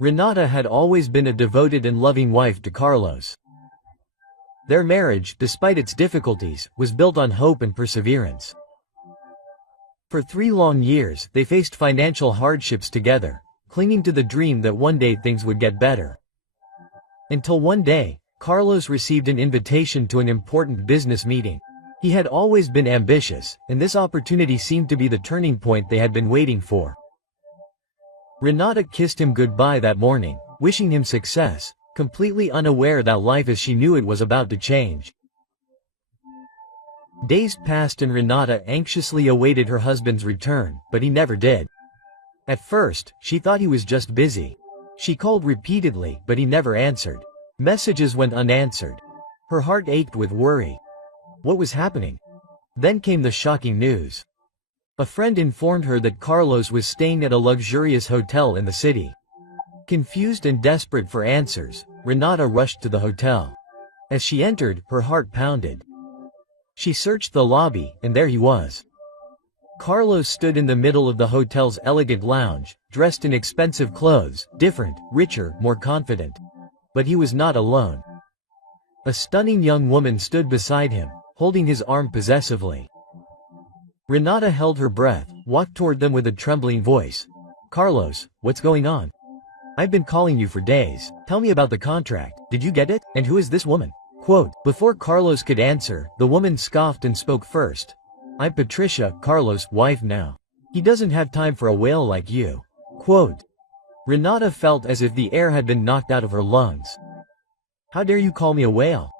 Renata had always been a devoted and loving wife to Carlos. Their marriage, despite its difficulties, was built on hope and perseverance. For 3 long years, they faced financial hardships together, clinging to the dream that one day things would get better. Until one day, Carlos received an invitation to an important business meeting. He had always been ambitious, and this opportunity seemed to be the turning point they had been waiting for. Renata kissed him goodbye that morning, wishing him success, completely unaware that life as she knew it was about to change. Days passed and Renata anxiously awaited her husband's return, but he never did. At first, she thought he was just busy. She called repeatedly, but he never answered. Messages went unanswered. Her heart ached with worry. What was happening? Then came the shocking news. A friend informed her that Carlos was staying at a luxurious hotel in the city. Confused and desperate for answers, Renata rushed to the hotel. As she entered, her heart pounded. She searched the lobby, and there he was. Carlos stood in the middle of the hotel's elegant lounge, dressed in expensive clothes, different, richer, more confident. But he was not alone. A stunning young woman stood beside him, holding his arm possessively. Renata held her breath, walked toward them with a trembling voice. "Carlos, what's going on? I've been calling you for days. Tell me about the contract. Did you get it? And who is this woman?" Quote. Before Carlos could answer, the woman scoffed and spoke first. "I'm Patricia, Carlos' wife now. He doesn't have time for a whale like you." Quote. Renata felt as if the air had been knocked out of her lungs. "How dare you call me a whale?"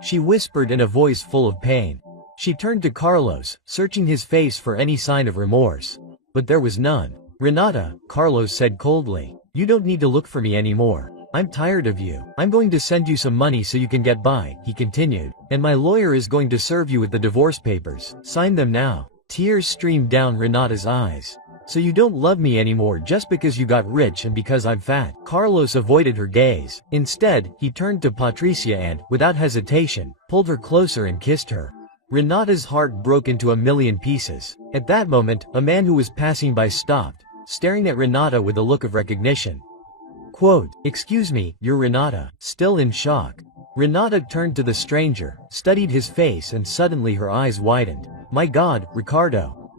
she whispered in a voice full of pain. She turned to Carlos, searching his face for any sign of remorse. But there was none. "Renata," Carlos said coldly, "you don't need to look for me anymore. I'm tired of you. I'm going to send you some money so you can get by," he continued. "And my lawyer is going to serve you with the divorce papers. Sign them now." Tears streamed down Renata's eyes. "So you don't love me anymore just because you got rich and because I'm fat?" Carlos avoided her gaze. Instead, he turned to Patricia and, without hesitation, pulled her closer and kissed her. Renata's heart broke into a million pieces. At that moment, a man who was passing by stopped, staring at Renata with a look of recognition. Quote, "Excuse me, you're Renata?" Still in shock. Renata turned to the stranger, studied his face, and suddenly her eyes widened. "My God, Ricardo.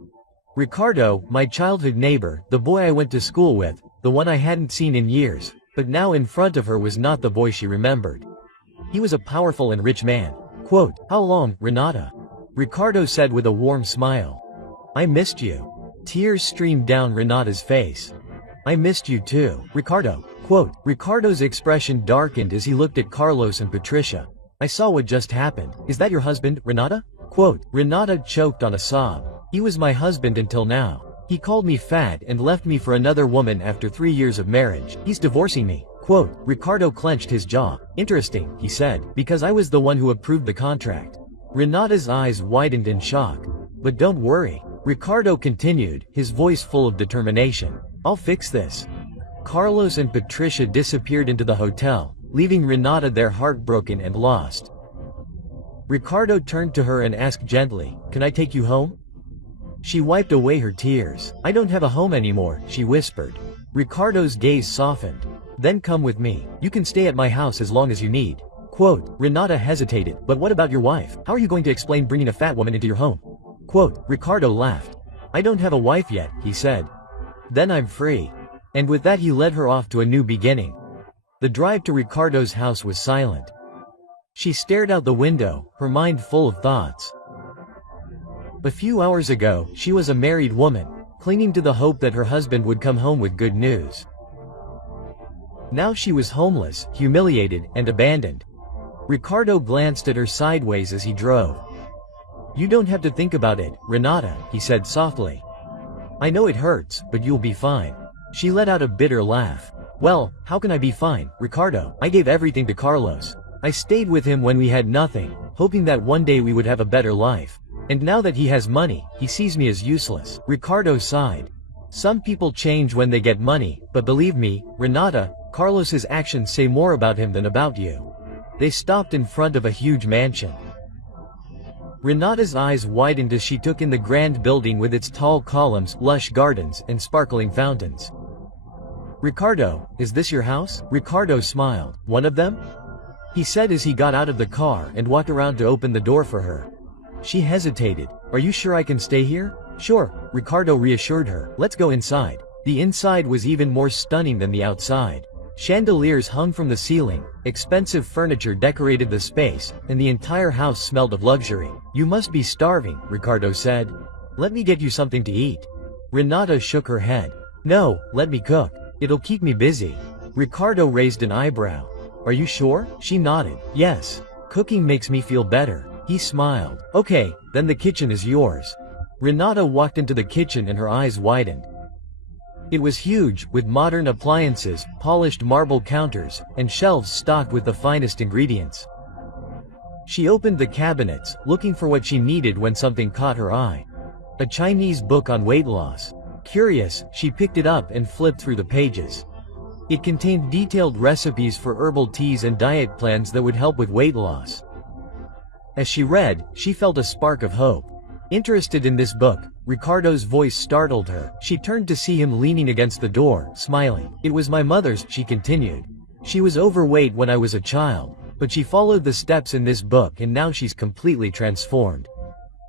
Ricardo, my childhood neighbor, the boy I went to school with, the one I hadn't seen in years." But now in front of her was not the boy she remembered. He was a powerful and rich man. Quote, "How long, Renata?" Ricardo said with a warm smile. "I missed you." Tears streamed down Renata's face. "I missed you too, Ricardo." Quote, Ricardo's expression darkened as he looked at Carlos and Patricia. "I saw what just happened. Is that your husband, Renata?" Quote, Renata choked on a sob. "He was my husband until now. He called me fat and left me for another woman after 3 years of marriage. He's divorcing me." Quote, Ricardo clenched his jaw. "Interesting," he said, "because I was the one who approved the contract." Renata's eyes widened in shock. "But don't worry," Ricardo continued, his voice full of determination. "I'll fix this." Carlos and Patricia disappeared into the hotel, leaving Renata there heartbroken and lost. Ricardo turned to her and asked gently, "Can I take you home?" She wiped away her tears. "I don't have a home anymore," she whispered. Ricardo's gaze softened. "Then come with me. You can stay at my house as long as you need." Quote, Renata hesitated. "But what about your wife? How are you going to explain bringing a fat woman into your home?" Quote, Ricardo laughed. "I don't have a wife yet," he said. "Then I'm free." And with that he led her off to a new beginning. The drive to Ricardo's house was silent. She stared out the window, her mind full of thoughts. A few hours ago, she was a married woman, clinging to the hope that her husband would come home with good news. Now she was homeless, humiliated, and abandoned. Ricardo glanced at her sideways as he drove. "You don't have to think about it, Renata," he said softly. "I know it hurts, but you'll be fine." She let out a bitter laugh. "Well, how can I be fine, Ricardo? I gave everything to Carlos. I stayed with him when we had nothing, hoping that one day we would have a better life. And now that he has money, he sees me as useless." Ricardo sighed. "Some people change when they get money, but believe me, Renata, Carlos's actions say more about him than about you." They stopped in front of a huge mansion. Renata's eyes widened as she took in the grand building with its tall columns, lush gardens, and sparkling fountains. "Ricardo, is this your house?" Ricardo smiled. "One of them?" he said as he got out of the car and walked around to open the door for her. She hesitated. "Are you sure I can stay here?" "Sure," Ricardo reassured her. "Let's go inside." The inside was even more stunning than the outside. Chandeliers hung from the ceiling, expensive furniture decorated the space, and the entire house smelled of luxury. "You must be starving," Ricardo said. "Let me get you something to eat." Renata shook her head. "No, let me cook. It'll keep me busy." Ricardo raised an eyebrow. "Are you sure?" She nodded. "Yes. Cooking makes me feel better." He smiled. "Okay, then the kitchen is yours." Renata walked into the kitchen and her eyes widened. It was huge, with modern appliances, polished marble counters, and shelves stocked with the finest ingredients. She opened the cabinets, looking for what she needed when something caught her eye. A Chinese book on weight loss. Curious, she picked it up and flipped through the pages. It contained detailed recipes for herbal teas and diet plans that would help with weight loss. As she read, she felt a spark of hope. Interested in this book, Ricardo's voice startled her. She turned to see him leaning against the door, smiling. "It was my mother's," she continued. "She was overweight when I was a child, but she followed the steps in this book and now she's completely transformed."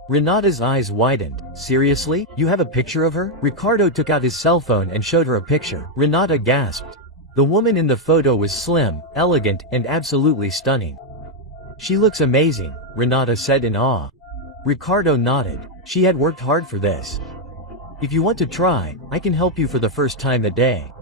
Renata's eyes widened. "Seriously? You have a picture of her?" Ricardo took out his cell phone and showed her a picture. Renata gasped. The woman in the photo was slim, elegant, and absolutely stunning. "She looks amazing," Renata said in awe. Ricardo nodded. She had worked hard for this. "If you want to try, I can help you for the first time that day."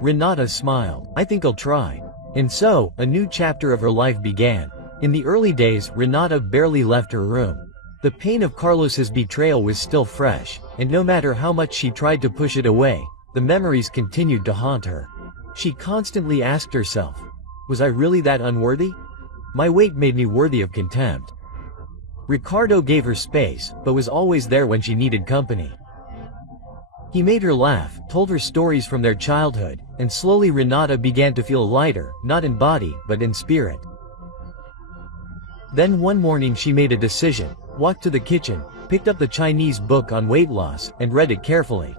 Renata smiled. "I think I'll try." And so, a new chapter of her life began. In the early days, Renata barely left her room. The pain of Carlos's betrayal was still fresh, and no matter how much she tried to push it away, the memories continued to haunt her. She constantly asked herself, "Was I really that unworthy? My weight made me worthy of contempt." Ricardo gave her space, but was always there when she needed company. He made her laugh, told her stories from their childhood, and slowly Renata began to feel lighter, not in body, but in spirit. Then one morning she made a decision, walked to the kitchen, picked up the Chinese book on weight loss, and read it carefully.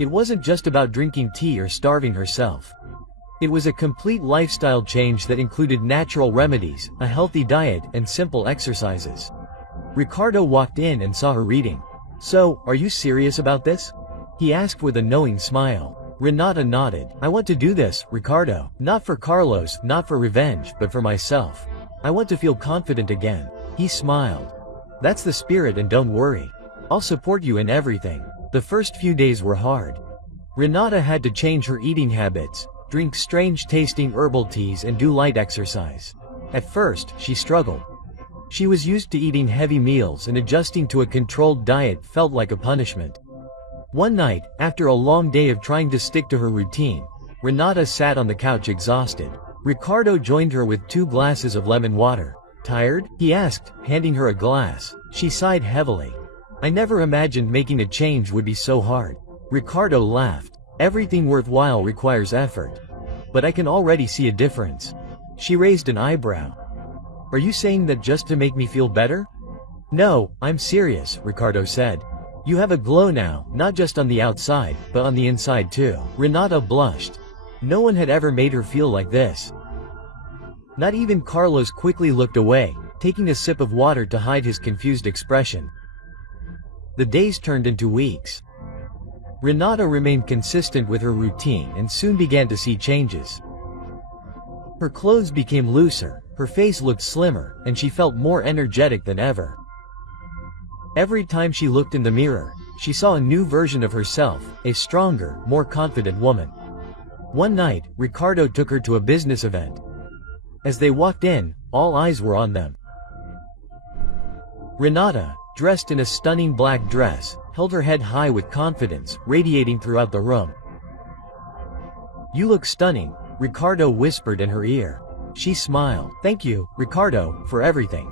It wasn't just about drinking tea or starving herself. It was a complete lifestyle change that included natural remedies, a healthy diet, and simple exercises. Ricardo walked in and saw her reading. "So, are you serious about this?" he asked with a knowing smile. Renata nodded. "I want to do this, Ricardo. Not for Carlos, not for revenge, but for myself. I want to feel confident again." He smiled. "That's the spirit, and don't worry. I'll support you in everything." The first few days were hard. Renata had to change her eating habits, drink strange-tasting herbal teas and do light exercise. At first, she struggled. She was used to eating heavy meals and adjusting to a controlled diet felt like a punishment. One night, after a long day of trying to stick to her routine, Renata sat on the couch exhausted. Ricardo joined her with 2 glasses of lemon water. "Tired?" he asked, handing her a glass. She sighed heavily. "I never imagined making a change would be so hard." Ricardo laughed. "Everything worthwhile requires effort. But I can already see a difference." She raised an eyebrow. "Are you saying that just to make me feel better?" "No, I'm serious," Ricardo said. "You have a glow now, not just on the outside, but on the inside too." Renata blushed. No one had ever made her feel like this. Not even Carlos quickly looked away, taking a sip of water to hide his confused expression. The days turned into weeks. Renata remained consistent with her routine and soon began to see changes. Her clothes became looser, her face looked slimmer, and she felt more energetic than ever. Every time she looked in the mirror, she saw a new version of herself, a stronger, more confident woman. One night, Ricardo took her to a business event. As they walked in, all eyes were on them. Renata, dressed in a stunning black dress, held her head high with confidence, radiating throughout the room. "You look stunning," Ricardo whispered in her ear. She smiled. "Thank you, Ricardo, for everything."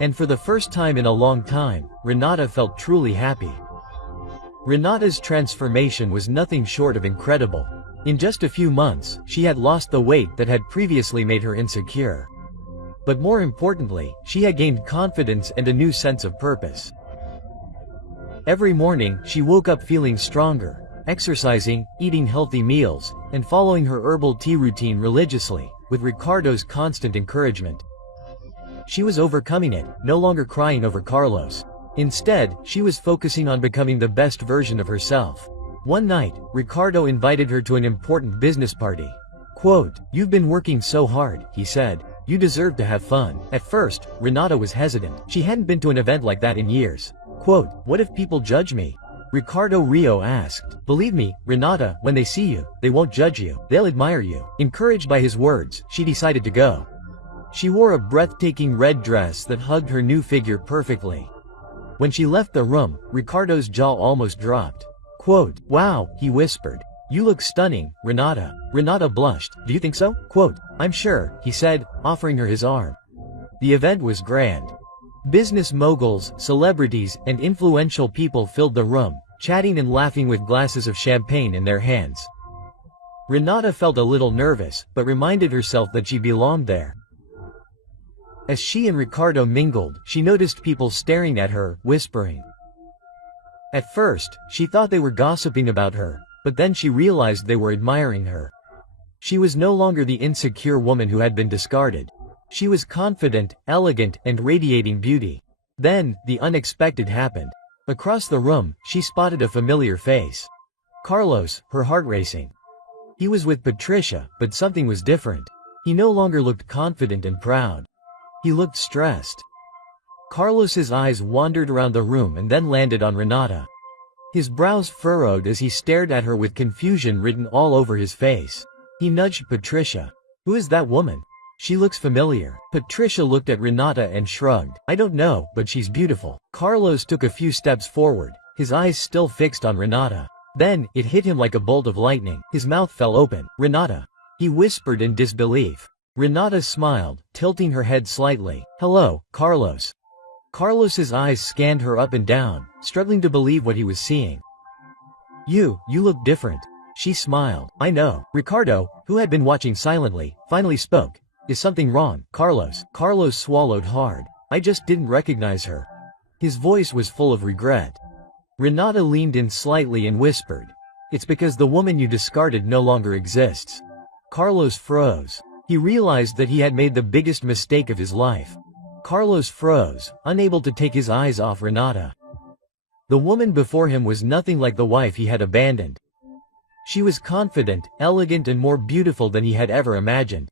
And for the first time in a long time, Renata felt truly happy. Renata's transformation was nothing short of incredible. In just a few months, she had lost the weight that had previously made her insecure. But more importantly, she had gained confidence and a new sense of purpose. Every morning, she woke up feeling stronger, exercising, eating healthy meals, and following her herbal tea routine religiously, with Ricardo's constant encouragement. She was overcoming it, no longer crying over Carlos. Instead, she was focusing on becoming the best version of herself. One night, Ricardo invited her to an important business party. Quote, "You've been working so hard," he said. "You deserve to have fun." At first, Renata was hesitant. She hadn't been to an event like that in years. Quote, "What if people judge me?" Ricardo Rio asked. "Believe me, Renata, when they see you, they won't judge you. They'll admire you." Encouraged by his words, she decided to go. She wore a breathtaking red dress that hugged her new figure perfectly. When she left the room, Ricardo's jaw almost dropped. Quote, "Wow," he whispered. "You look stunning, Renata." Renata blushed. "Do you think so?" Quote, "I'm sure," he said, offering her his arm. The event was grand. Business moguls, celebrities, and influential people filled the room, chatting and laughing with glasses of champagne in their hands. Renata felt a little nervous, but reminded herself that she belonged there. As she and Ricardo mingled, she noticed people staring at her, whispering. At first, she thought they were gossiping about her, but then she realized they were admiring her. She was no longer the insecure woman who had been discarded. She was confident, elegant, and radiating beauty. Then, the unexpected happened. Across the room, she spotted a familiar face. Carlos, her heart racing. He was with Patricia, but something was different. He no longer looked confident and proud. He looked stressed. Carlos's eyes wandered around the room and then landed on Renata. His brows furrowed as he stared at her with confusion written all over his face. He nudged Patricia. "Who is that woman? She looks familiar." Patricia looked at Renata and shrugged. "I don't know, but she's beautiful." Carlos took a few steps forward, his eyes still fixed on Renata. Then, it hit him like a bolt of lightning. His mouth fell open. "Renata," he whispered in disbelief. Renata smiled, tilting her head slightly. "Hello, Carlos." Carlos's eyes scanned her up and down, struggling to believe what he was seeing. You look different." She smiled. "I know." Ricardo, who had been watching silently, finally spoke. "Is something wrong, Carlos?" Carlos swallowed hard. "I just didn't recognize her." His voice was full of regret. Renata leaned in slightly and whispered. "It's because the woman you discarded no longer exists." Carlos froze. He realized that he had made the biggest mistake of his life. Carlos froze, unable to take his eyes off Renata. The woman before him was nothing like the wife he had abandoned. She was confident, elegant, and more beautiful than he had ever imagined.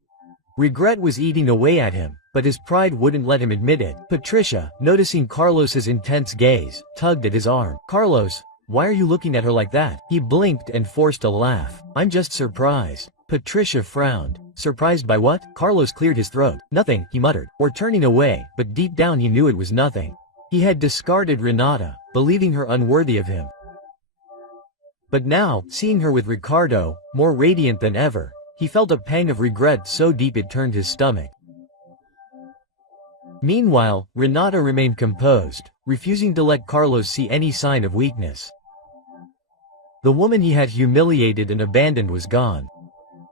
Regret was eating away at him, but his pride wouldn't let him admit it. Patricia, noticing Carlos's intense gaze, tugged at his arm. "Carlos, why are you looking at her like that?" He blinked and forced a laugh. "I'm just surprised." Patricia frowned. "Surprised by what?" Carlos cleared his throat. "Nothing," he muttered, or turning away, but deep down he knew it was nothing. He had discarded Renata, believing her unworthy of him. But now, seeing her with Ricardo, more radiant than ever, he felt a pang of regret so deep it turned his stomach. Meanwhile, Renata remained composed, refusing to let Carlos see any sign of weakness. The woman he had humiliated and abandoned was gone.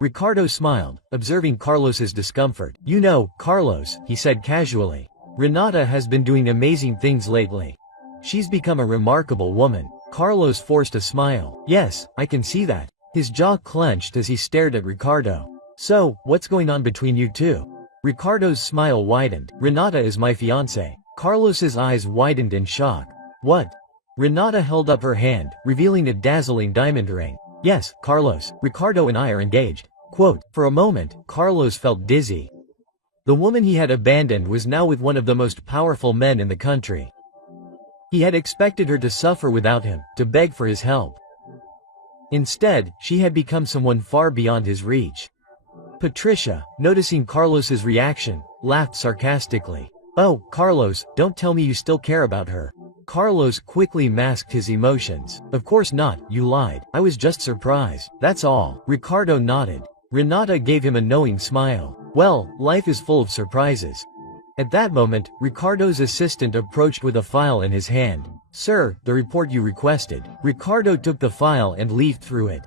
Ricardo smiled, observing Carlos's discomfort. "You know, Carlos," he said casually, "Renata has been doing amazing things lately. She's become a remarkable woman." Carlos forced a smile. "Yes, I can see that." His jaw clenched as he stared at Ricardo. "So, what's going on between you two?" Ricardo's smile widened. "Renata is my fiancée." Carlos's eyes widened in shock. "What?" Renata held up her hand, revealing a dazzling diamond ring. "Yes, Carlos, Ricardo and I are engaged." Quote, for a moment, Carlos felt dizzy. The woman he had abandoned was now with one of the most powerful men in the country. He had expected her to suffer without him, to beg for his help. Instead, she had become someone far beyond his reach. Patricia, noticing Carlos's reaction, laughed sarcastically. "Oh, Carlos, don't tell me you still care about her." Carlos quickly masked his emotions. "Of course not, you lied. I was just surprised, that's all." Ricardo nodded. Renata gave him a knowing smile. "Well, life is full of surprises." At that moment, Ricardo's assistant approached with a file in his hand. "Sir, the report you requested." Ricardo took the file and leafed through it.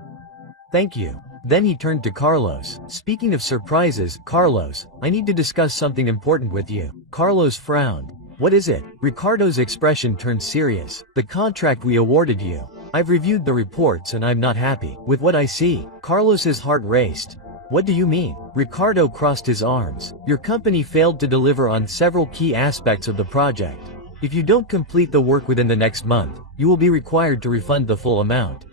"Thank you." Then he turned to Carlos. "Speaking of surprises, Carlos, I need to discuss something important with you." Carlos frowned. "What is it?" Ricardo's expression turned serious. "The contract we awarded you." I've reviewed the reports and I'm not happy with what I see. Carlos's heart raced. What do you mean? Ricardo crossed his arms. Your company failed to deliver on several key aspects of the project. If you don't complete the work within the next month, you will be required to refund the full amount.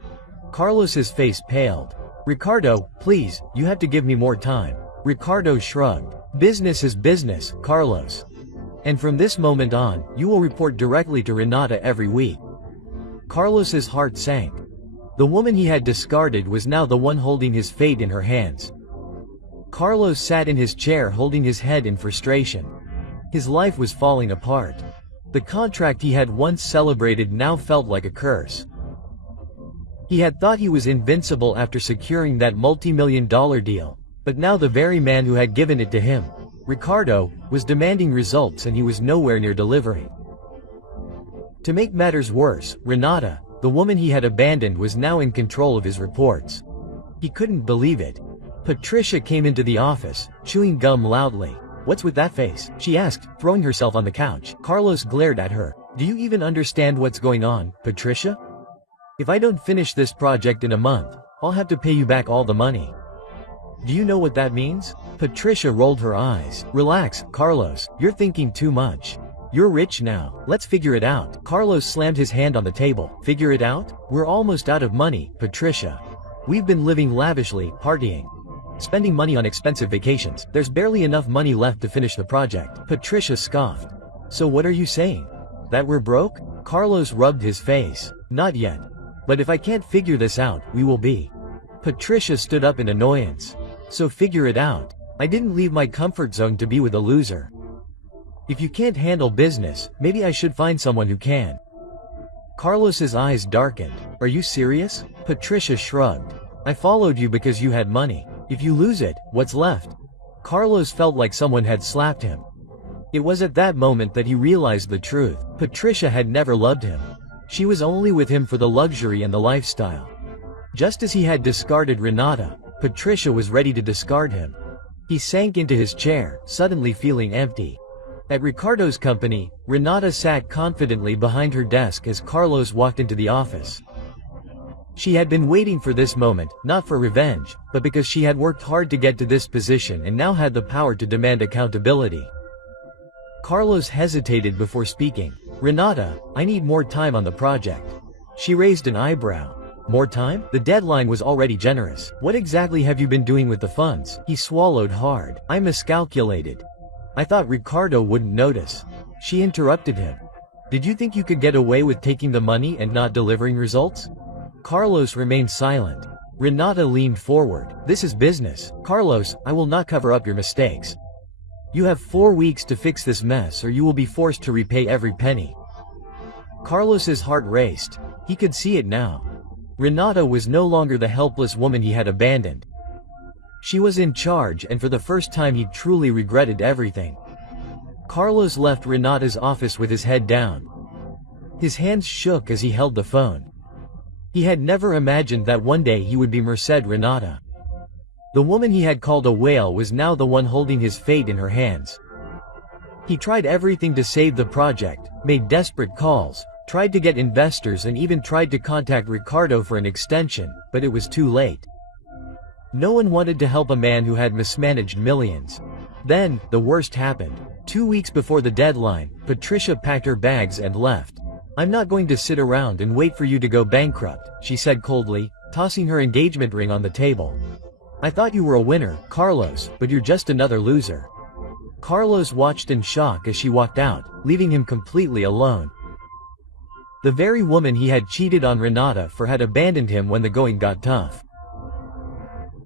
Carlos's face paled. Ricardo, please, you have to give me more time. Ricardo shrugged. Business is business, Carlos. And from this moment on, you will report directly to Renata every week. Carlos's heart sank. The woman he had discarded was now the one holding his fate in her hands. Carlos sat in his chair holding his head in frustration. His life was falling apart. The contract he had once celebrated now felt like a curse. He had thought he was invincible after securing that multi-million-dollar deal, but now the very man who had given it to him, Ricardo, was demanding results and he was nowhere near delivering. To make matters worse, Renata, the woman he had abandoned, was now in control of his reports. He couldn't believe it. Patricia came into the office, chewing gum loudly. What's with that face? She asked, throwing herself on the couch. Carlos glared at her. Do you even understand what's going on, Patricia? If I don't finish this project in a month, I'll have to pay you back all the money. Do you know what that means? Patricia rolled her eyes. Relax, Carlos, you're thinking too much. You're rich now, let's figure it out. Carlos slammed his hand on the table. Figure it out? We're almost out of money, Patricia. We've been living lavishly, partying, spending money on expensive vacations. There's barely enough money left to finish the project. Patricia scoffed. So what are you saying? That we're broke? Carlos rubbed his face. Not yet. But if I can't figure this out, we will be. Patricia stood up in annoyance. So figure it out. I didn't leave my comfort zone to be with a loser. If you can't handle business, maybe I should find someone who can. Carlos's eyes darkened. Are you serious? Patricia shrugged. I followed you because you had money. If you lose it, what's left? Carlos felt like someone had slapped him. It was at that moment that he realized the truth. Patricia had never loved him. She was only with him for the luxury and the lifestyle. Just as he had discarded Renata, Patricia was ready to discard him. He sank into his chair, suddenly feeling empty. At Ricardo's company, Renata sat confidently behind her desk as Carlos walked into the office. She had been waiting for this moment, not for revenge, but because she had worked hard to get to this position and now had the power to demand accountability. Carlos hesitated before speaking. Renata, I need more time on the project. She raised an eyebrow. More time? The deadline was already generous. What exactly have you been doing with the funds? He swallowed hard. I miscalculated. I thought Ricardo wouldn't notice. She interrupted him. Did you think you could get away with taking the money and not delivering results? Carlos remained silent. Renata leaned forward. This is business. Carlos, I will not cover up your mistakes. You have 4 weeks to fix this mess or you will be forced to repay every penny. Carlos's heart raced. He could see it now. Renata was no longer the helpless woman he had abandoned. She was in charge, and for the first time he truly regretted everything. Carlos left Renata's office with his head down. His hands shook as he held the phone. He had never imagined that one day he would be Merced Renata. The woman he had called a whale was now the one holding his fate in her hands. He tried everything to save the project, made desperate calls, tried to get investors and even tried to contact Ricardo for an extension, but it was too late. No one wanted to help a man who had mismanaged millions. Then, the worst happened. 2 weeks before the deadline, Patricia packed her bags and left. I'm not going to sit around and wait for you to go bankrupt, she said coldly, tossing her engagement ring on the table. I thought you were a winner, Carlos, but you're just another loser. Carlos watched in shock as she walked out, leaving him completely alone. The very woman he had cheated on Renata for had abandoned him when the going got tough.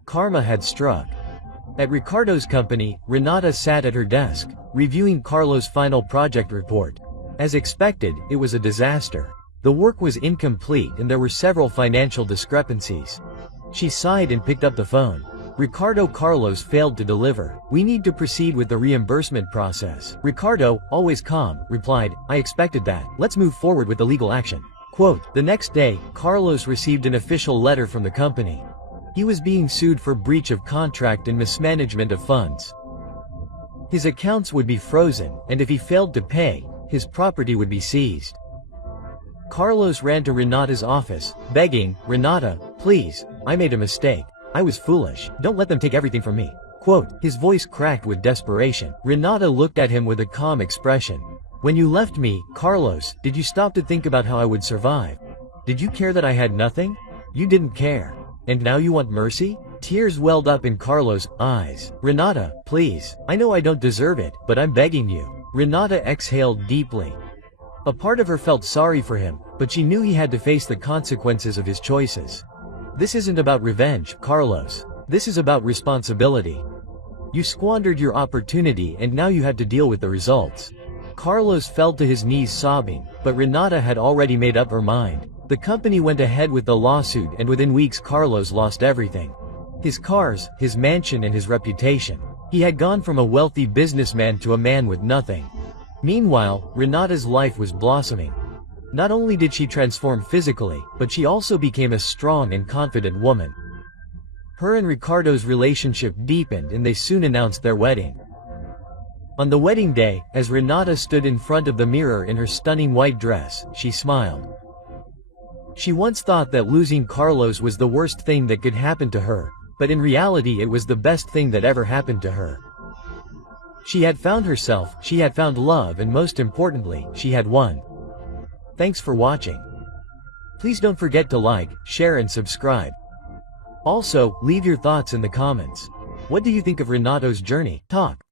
Karma had struck. At Ricardo's company, Renata sat at her desk, reviewing Carlos' final project report. As expected, it was a disaster. The work was incomplete and there were several financial discrepancies. She sighed and picked up the phone. Ricardo, Carlos failed to deliver. We need to proceed with the reimbursement process. Ricardo, always calm, replied, I expected that. Let's move forward with the legal action. Quote, the next day, Carlos received an official letter from the company. He was being sued for breach of contract and mismanagement of funds. His accounts would be frozen, and if he failed to pay, his property would be seized. Carlos ran to Renata's office, begging, "Renata, please, I made a mistake. I was foolish. Don't let them take everything from me." Quote, his voice cracked with desperation. Renata looked at him with a calm expression. "When you left me, Carlos, did you stop to think about how I would survive? Did you care that I had nothing? You didn't care. And now you want mercy?" Tears welled up in Carlos' eyes. "Renata, please. I know I don't deserve it, but I'm begging you." Renata exhaled deeply. A part of her felt sorry for him, but she knew he had to face the consequences of his choices. "This isn't about revenge, Carlos. This is about responsibility. You squandered your opportunity and now you had to deal with the results." Carlos fell to his knees sobbing, but Renata had already made up her mind. The company went ahead with the lawsuit, and within weeks Carlos lost everything. His cars, his mansion, and his reputation. He had gone from a wealthy businessman to a man with nothing. Meanwhile, Renata's life was blossoming. Not only did she transform physically, but she also became a strong and confident woman. Her and Ricardo's relationship deepened and they soon announced their wedding. On the wedding day, as Renata stood in front of the mirror in her stunning white dress, she smiled. She once thought that losing Carlos was the worst thing that could happen to her, but in reality it was the best thing that ever happened to her. She had found herself, she had found love, and most importantly, she had won. Thanks for watching. Please don't forget to like, share and subscribe. Also, leave your thoughts in the comments. What do you think of Renato's journey? Talk.